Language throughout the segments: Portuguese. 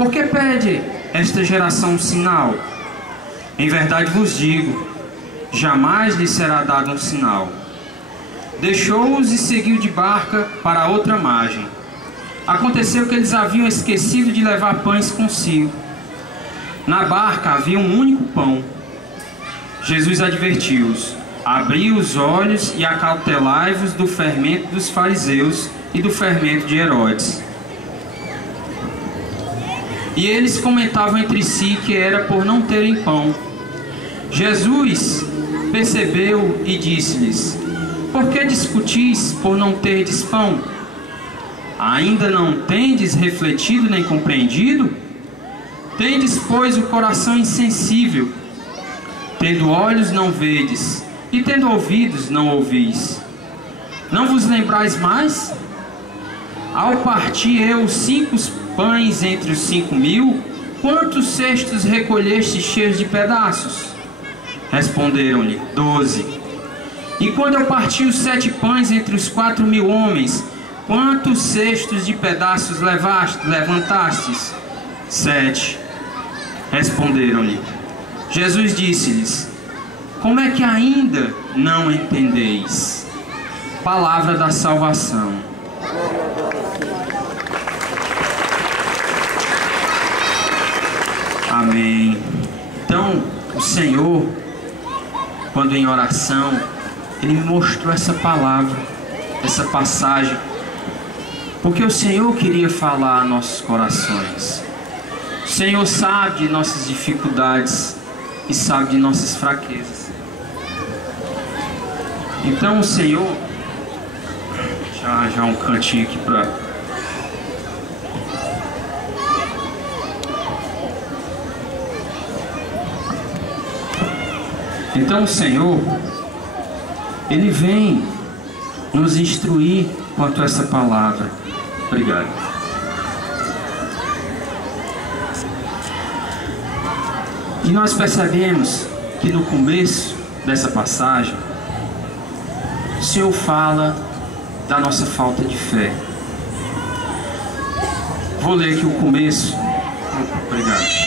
Por que pede esta geração um sinal? Em verdade vos digo, jamais lhe será dado um sinal. Deixou-os e seguiu de barca para outra margem. Aconteceu que eles haviam esquecido de levar pães consigo. Na barca havia um único pão. Jesus advertiu-os: abri os olhos e acautelai-vos do fermento dos fariseus e do fermento de Herodes. E eles comentavam entre si que era por não terem pão. Jesus percebeu e disse-lhes: por que discutis por não terdes pão? Ainda não tendes refletido nem compreendido? Tendes, pois, o coração insensível. Tendo olhos não vedes, e tendo ouvidos não ouvis. Não vos lembrais mais? Ao partir eu 5 pães entre os 5.000, quantos cestos recolheste cheios de pedaços? Responderam-lhe: 12. E quando eu parti os 7 pães entre os 4.000 homens, quantos cestos de pedaços levantastes? 7. Responderam-lhe. Jesus disse-lhes: como é que ainda não entendeis? Palavra da salvação. Amém. Então, o Senhor, quando em oração, Ele me mostrou essa palavra, essa passagem, porque o Senhor queria falar a nossos corações. O Senhor sabe de nossas dificuldades e sabe de nossas fraquezas. Então o Senhor, já um cantinho aqui para... Então o Senhor, Ele vem nos instruir quanto a essa palavra. Obrigado. E nós percebemos que no começo dessa passagem, o Senhor fala da nossa falta de fé. Vou ler aqui o começo. Obrigado.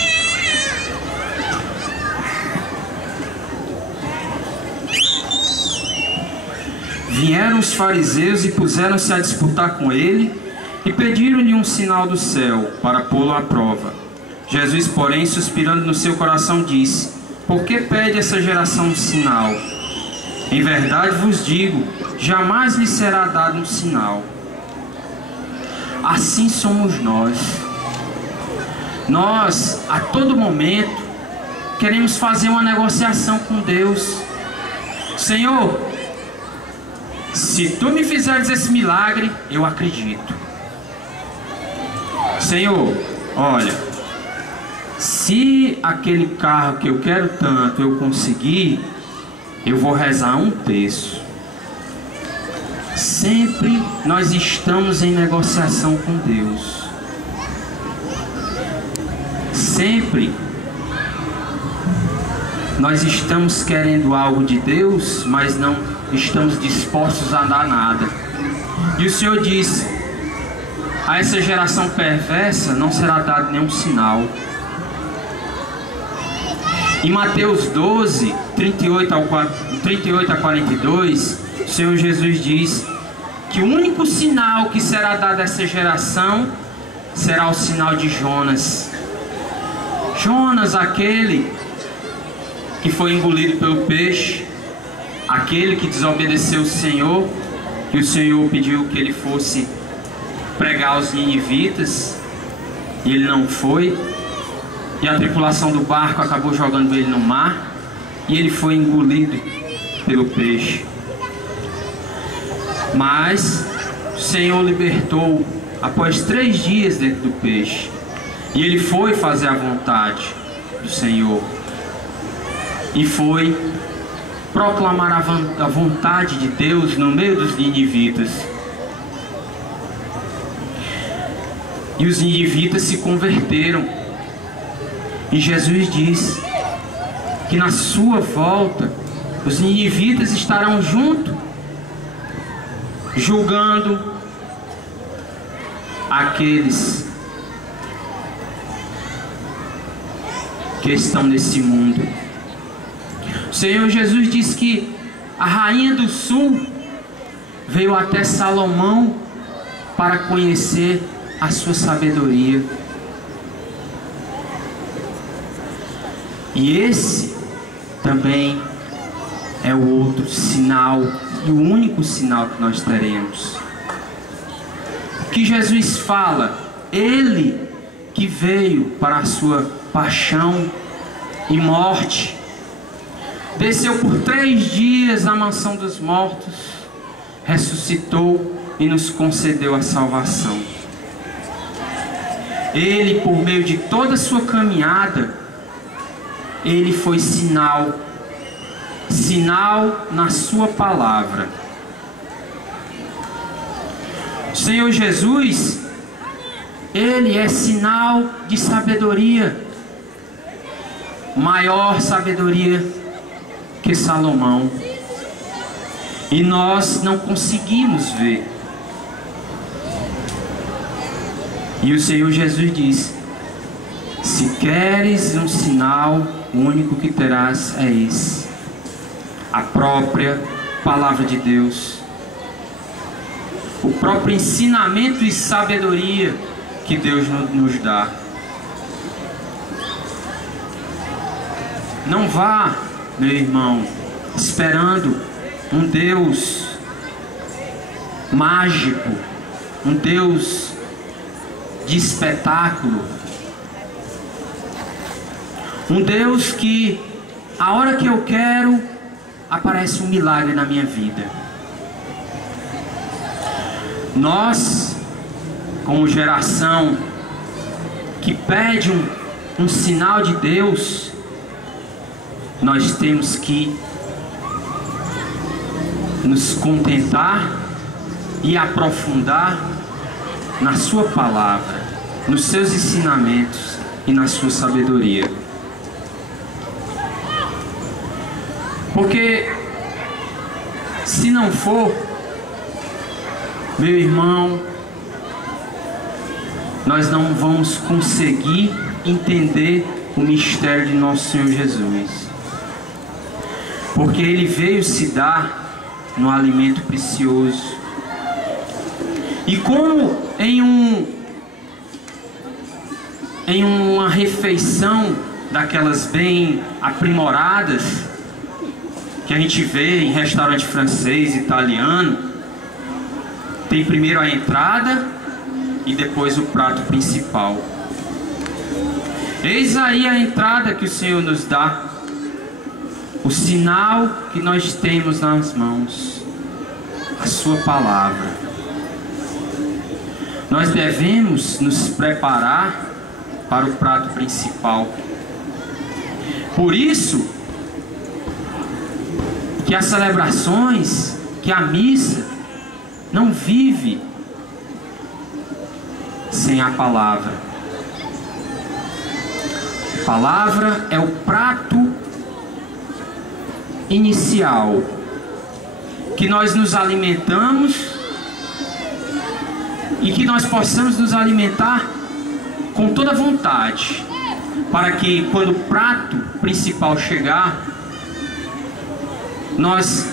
Vieram os fariseus e puseram-se a disputar com ele e pediram-lhe um sinal do céu para pô-lo à prova. Jesus, porém, suspirando no seu coração, disse: por que pede essa geração um sinal? Em verdade vos digo, jamais lhe será dado um sinal. Assim somos nós. Nós, a todo momento, queremos fazer uma negociação com Deus. Senhor, se tu me fizeres esse milagre, eu acredito. Senhor, olha, se aquele carro que eu quero tanto eu conseguir, eu vou rezar 1/3. Sempre nós estamos em negociação com Deus. Sempre nós estamos querendo algo de Deus, mas não estamos dispostos a dar nada. E o Senhor diz: a essa geração perversa não será dado nenhum sinal. Em Mateus 12, 38 a 42, o Senhor Jesus diz que o único sinal que será dado a essa geração será o sinal de Jonas. Jonas, aquele que foi engolido pelo peixe, aquele que desobedeceu o Senhor, que o Senhor pediu que ele fosse pregar aos ninivitas, e ele não foi. E a tripulação do barco acabou jogando ele no mar, e ele foi engolido pelo peixe. Mas o Senhor libertou após 3 dias dentro do peixe, e ele foi fazer a vontade do Senhor, e foi proclamar a vontade de Deus no meio dos ninivitas. E os ninivitas se converteram. E Jesus diz que na sua volta os ninivitas estarão junto, julgando aqueles que estão nesse mundo. O Senhor Jesus diz que a rainha do sul veio até Salomão para conhecer a sua sabedoria. E esse também é o outro sinal e o único sinal que nós teremos. Que Jesus fala, Ele que veio para a sua paixão e morte, desceu por 3 dias na mansão dos mortos, ressuscitou e nos concedeu a salvação. Ele, por meio de toda a sua caminhada, Ele foi sinal na sua palavra. O Senhor Jesus, Ele é sinal de sabedoria, maior sabedoria que Salomão, e nós não conseguimos ver. E o Senhor Jesus diz: se queres um sinal, o único que terás é esse, a própria palavra de Deus, o próprio ensinamento e sabedoria que Deus nos dá. Não vá, meu irmão, esperando um Deus mágico, um Deus de espetáculo, um Deus que a hora que eu quero aparece um milagre na minha vida. Nós, como geração que pede um sinal de Deus, nós temos que nos contentar e aprofundar na sua palavra, nos seus ensinamentos e na sua sabedoria. Porque se não for, meu irmão, nós não vamos conseguir entender o mistério de nosso Senhor Jesus. Porque Ele veio se dar no alimento precioso. E como em uma refeição daquelas bem aprimoradas que a gente vê em restaurante francês, italiano, tem primeiro a entrada e depois o prato principal. Eis aí a entrada que o Senhor nos dá, o sinal que nós temos nas mãos, a sua palavra. Nós devemos nos preparar para o prato principal. Por isso que as celebrações, que a missa não vive sem a palavra. A palavra é o prato inicial, que nós nos alimentamos e que nós possamos nos alimentar com toda vontade, para que quando o prato principal chegar, nós,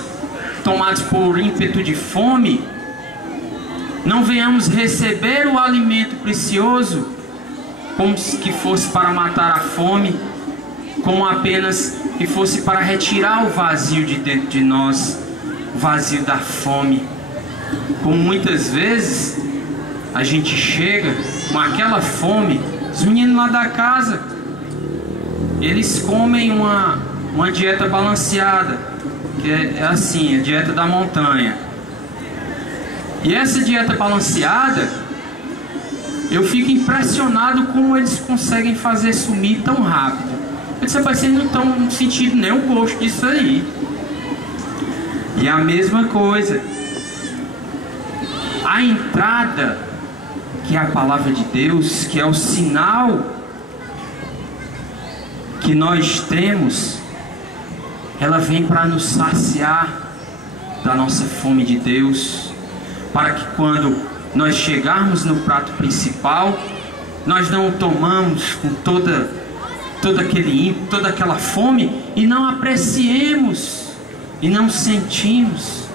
tomados por ímpeto de fome, não venhamos receber o alimento precioso como que fosse para matar a fome, como apenas que fosse para retirar o vazio de dentro de nós, o vazio da fome. Como muitas vezes a gente chega com aquela fome, os meninos lá da casa, eles comem uma dieta balanceada, que é assim, a dieta da montanha. E essa dieta balanceada, eu fico impressionado como eles conseguem fazer sumir tão rápido. Eu disse: rapaz, vocês não estão sentindo nem o gosto disso aí. E a mesma coisa, a entrada, que é a palavra de Deus, que é o sinal que nós temos, ela vem para nos saciar da nossa fome de Deus, para que quando nós chegarmos no prato principal, nós não o tomamos com toda todo aquele ímpeto, toda aquela fome, e não apreciemos e não sentimos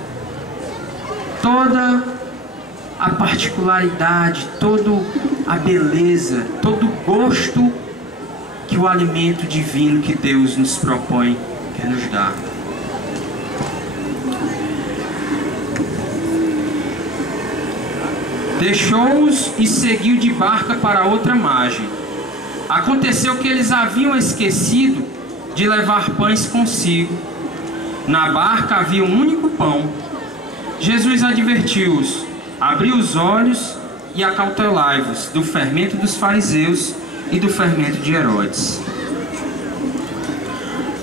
toda a particularidade, toda a beleza, todo o gosto que o alimento divino que Deus nos propõe quer nos dar. Deixou-os e seguiu de barca para outra margem. Aconteceu que eles haviam esquecido de levar pães consigo. Na barca havia um único pão. Jesus advertiu-os: abri os olhos e acautelai-vos do fermento dos fariseus e do fermento de Herodes.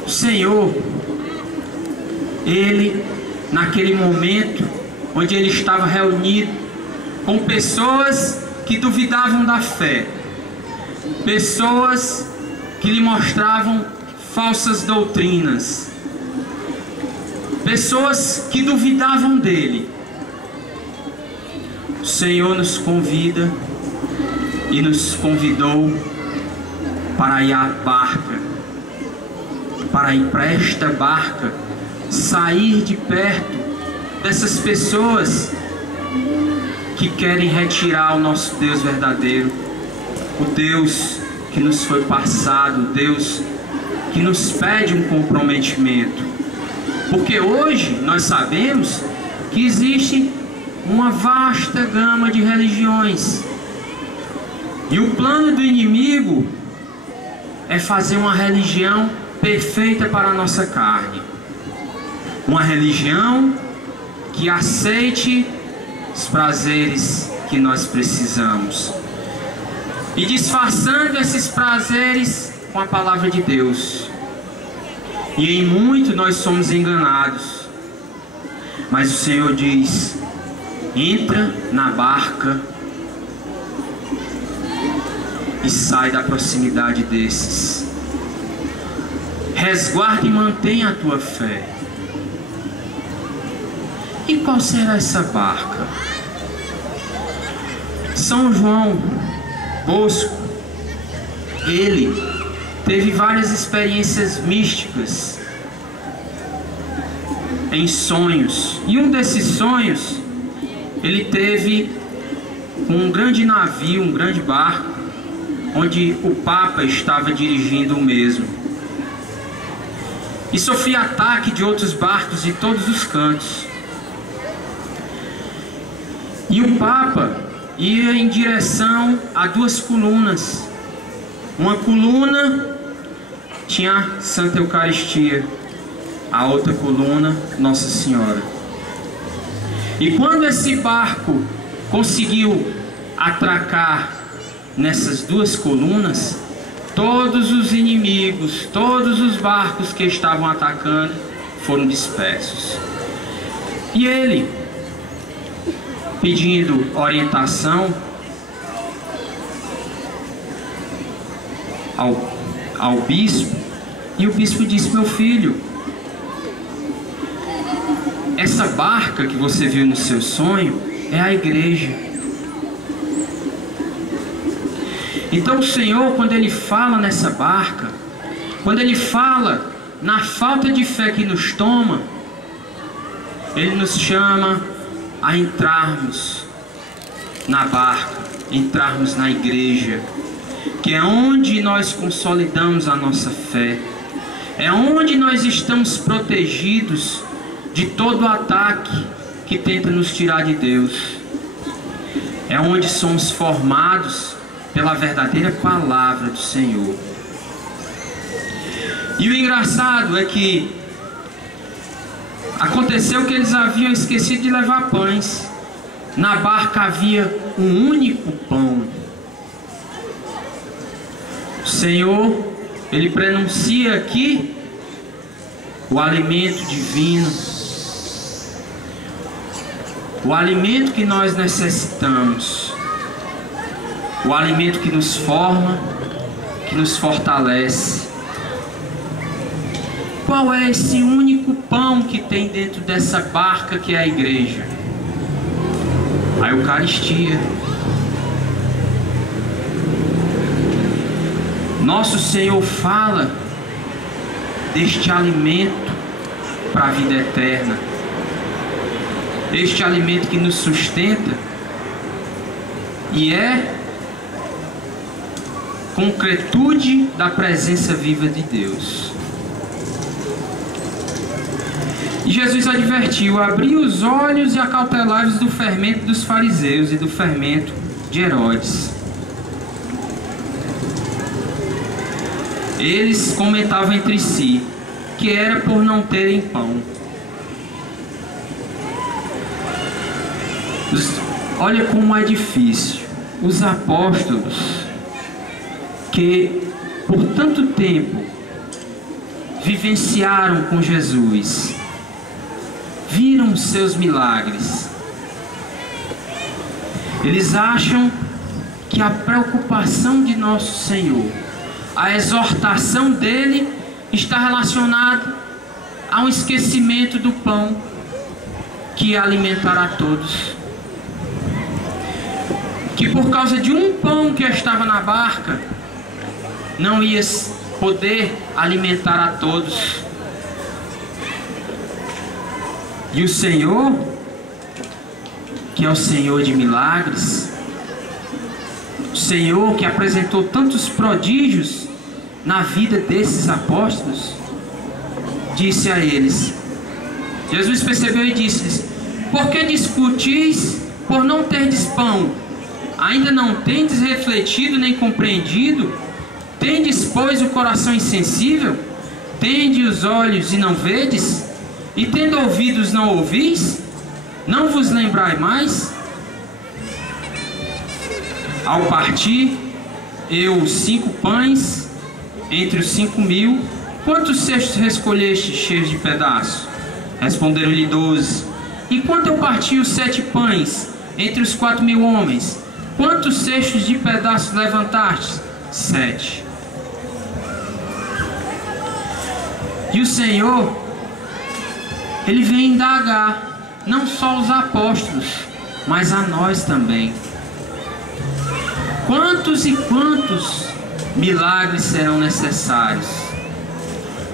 O Senhor, Ele, naquele momento onde Ele estava reunido com pessoas que duvidavam da fé, pessoas que lhe mostravam falsas doutrinas, pessoas que duvidavam dele, o Senhor nos convida e nos convidou para ir à barca, para ir para esta barca, sair de perto dessas pessoas que querem retirar o nosso Deus verdadeiro, o Deus que nos foi passado, o Deus que nos pede um comprometimento. Porque hoje nós sabemos que existe uma vasta gama de religiões, e o plano do inimigo é fazer uma religião perfeita para a nossa carne, uma religião que aceite os prazeres que nós precisamos, e disfarçando esses prazeres com a palavra de Deus. E em muito nós somos enganados, mas o Senhor diz: entra na barca e sai da proximidade desses. Resguarda e mantenha a tua fé. E qual será essa barca? São João Bosco, ele teve várias experiências místicas em sonhos, e um desses sonhos ele teve um grande navio, um grande barco, onde o Papa estava dirigindo o mesmo, e sofria ataque de outros barcos de todos os cantos. E o Papa ia em direção a duas colunas. Uma coluna tinha Santa Eucaristia, a outra coluna Nossa Senhora. E quando esse barco conseguiu atracar nessas duas colunas, todos os inimigos, todos os barcos que estavam atacando foram dispersos. E ele, pedindo orientação ao bispo, e o bispo disse: meu filho, essa barca que você viu no seu sonho é a igreja. Então o Senhor, quando Ele fala nessa barca, quando Ele fala na falta de fé que nos toma, Ele nos chama a entrarmos na barca, entrarmos na igreja, que é onde nós consolidamos a nossa fé, é onde nós estamos protegidos de todo ataque que tenta nos tirar de Deus, é onde somos formados pela verdadeira palavra do Senhor. E o engraçado é que aconteceu que eles haviam esquecido de levar pães. Na barca havia um único pão. O Senhor, Ele pronuncia aqui o alimento divino, o alimento que nós necessitamos, o alimento que nos forma, que nos fortalece. Qual é esse único pão que tem dentro dessa barca que é a igreja? A Eucaristia. Nosso Senhor fala deste alimento para a vida eterna, este alimento que nos sustenta e é concretude da presença viva de Deus. E Jesus advertiu: abri os olhos e acautelai-vos do fermento dos fariseus e do fermento de Herodes. Eles comentavam entre si que era por não terem pão. Olha como é difícil. Os apóstolos, que por tanto tempo vivenciaram com Jesus, viram seus milagres, eles acham que a preocupação de nosso Senhor, a exortação dele, está relacionada a um esquecimento do pão que alimentará todos. Que por causa de um pão que estava na barca, não ia poder alimentar a todos. E o Senhor, que é o Senhor de milagres, o Senhor que apresentou tantos prodígios na vida desses apóstolos, disse a eles, Jesus percebeu e disse-lhes: por que discutis por não terdes pão? Ainda não tendes refletido nem compreendido? Tendes, pois, o coração insensível? Tendes os olhos e não vedes? E tendo ouvidos não ouvis? Não vos lembrai mais? Ao partir eu 5 pães entre os 5.000, quantos cestos recolheste cheios de pedaços? Responderam-lhe 12. E quanto eu parti os 7 pães entre os 4.000 homens, quantos cestos de pedaços levantaste? 7. E o Senhor, Ele vem indagar, não só os apóstolos, mas a nós também. Quantos e quantos milagres serão necessários?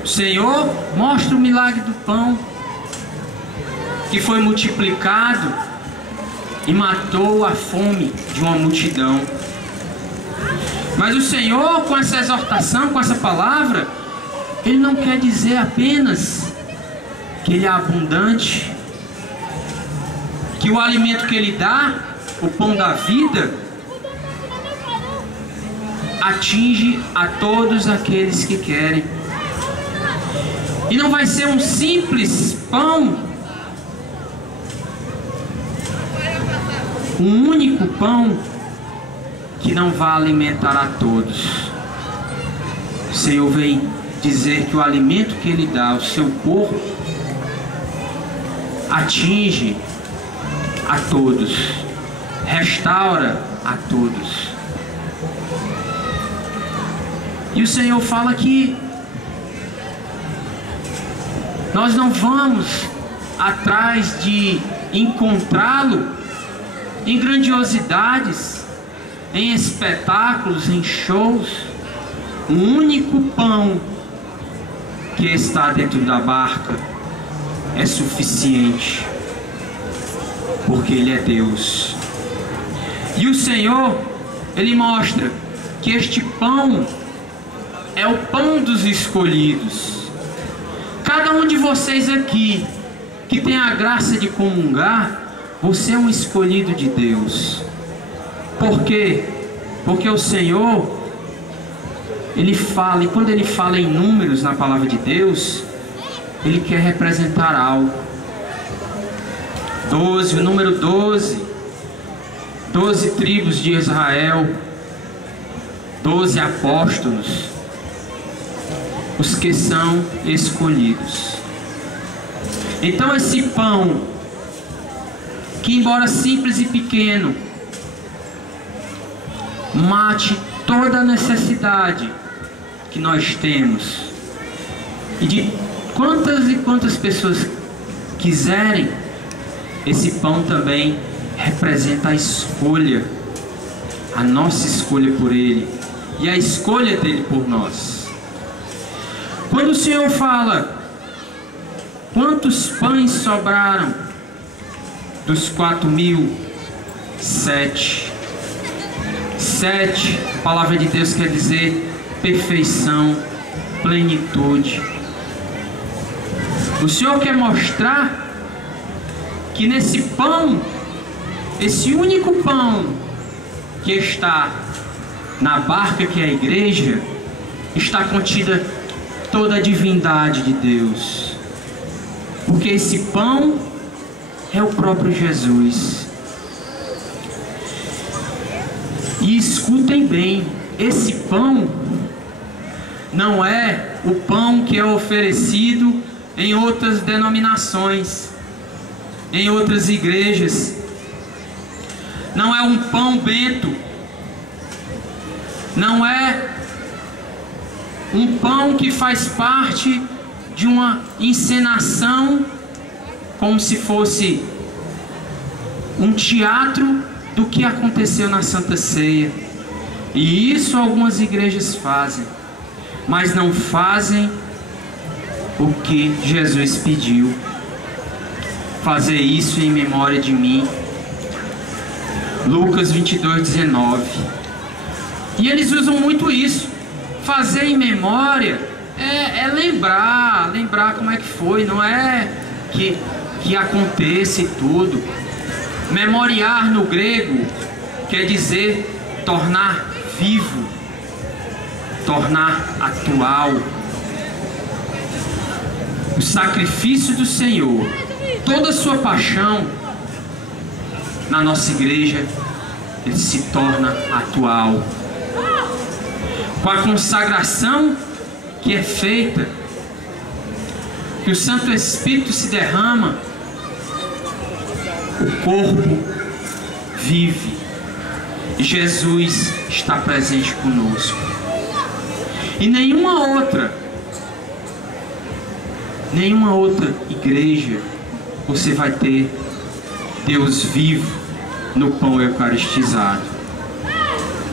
O Senhor mostra o milagre do pão, que foi multiplicado e matou a fome de uma multidão. Mas o Senhor, com essa exortação, com essa palavra, Ele não quer dizer apenas que Ele é abundante, que o alimento que Ele dá, o pão da vida, atinge a todos aqueles que querem. E não vai ser um simples pão, um único pão que não vai alimentar a todos. O Senhor vem dizer que o alimento que Ele dá, o seu corpo, atinge a todos, restaura a todos. E o Senhor fala que nós não vamos atrás de encontrá-lo em grandiosidades, em espetáculos, em shows. O único pão que está dentro da barca é suficiente, porque Ele é Deus. E o Senhor, Ele mostra que este pão é o pão dos escolhidos. Cada um de vocês aqui que tem a graça de comungar, você é um escolhido de Deus. Por quê? Porque o Senhor, Ele fala, e quando Ele fala em números na palavra de Deus, Ele quer representar algo. 12, o número 12, 12 tribos de Israel, 12 apóstolos, os que são escolhidos. Então esse pão, que embora simples e pequeno, mate toda a necessidade que nós temos, e de quantas e quantas pessoas quiserem, esse pão também representa a escolha, a nossa escolha por Ele, e a escolha dele por nós. Quando o Senhor fala, quantos pães sobraram dos 4.000? 7. 7, a palavra de Deus quer dizer perfeição, plenitude. O Senhor quer mostrar que nesse pão, esse único pão que está na barca que é a igreja, está contida toda a divindade de Deus. Porque esse pão é o próprio Jesus. E escutem bem, esse pão não é o pão que é oferecido em outras denominações, em outras igrejas. Não é um pão bento, não é um pão que faz parte de uma encenação, como se fosse um teatro do que aconteceu na Santa Ceia. E isso algumas igrejas fazem, mas não fazem o que Jesus pediu: fazer isso em memória de mim. Lucas 22:19. E eles usam muito isso. Fazer em memória é lembrar como é que foi, não é que aconteça e tudo. Memoriar no grego quer dizer tornar vivo, tornar atual. O sacrifício do Senhor, toda a sua paixão na nossa igreja, ele se torna atual. Com a consagração que é feita, que o Santo Espírito se derrama, o corpo vive e Jesus está presente conosco. E nenhuma outra igreja você vai ter Deus vivo no pão eucaristizado.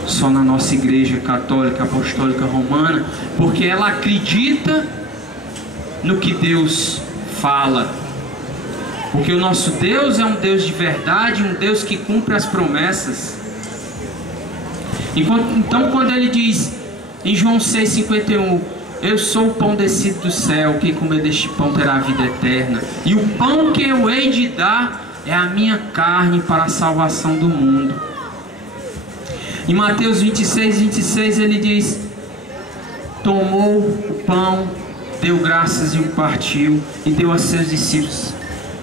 Só na nossa igreja católica, apostólica, romana, porque ela acredita no que Deus fala. Porque o nosso Deus é um Deus de verdade, um Deus que cumpre as promessas. Então quando ele diz em João 6,51, eu sou o pão descido do céu, quem comer deste pão terá a vida eterna, e o pão que eu hei de dar é a minha carne para a salvação do mundo. Em Mateus 26 ele diz, tomou o pão, deu graças e o partiu, e deu a seus discípulos,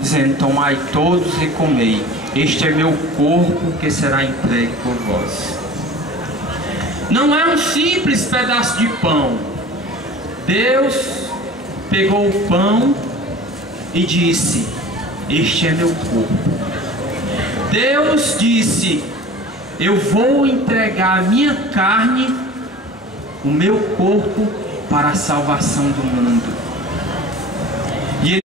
dizendo, tomai todos e comei, este é meu corpo que será entregue por vós. Não é um simples pedaço de pão. Deus pegou o pão e disse, este é meu corpo. Deus disse, eu vou entregar a minha carne, o meu corpo, para a salvação do mundo.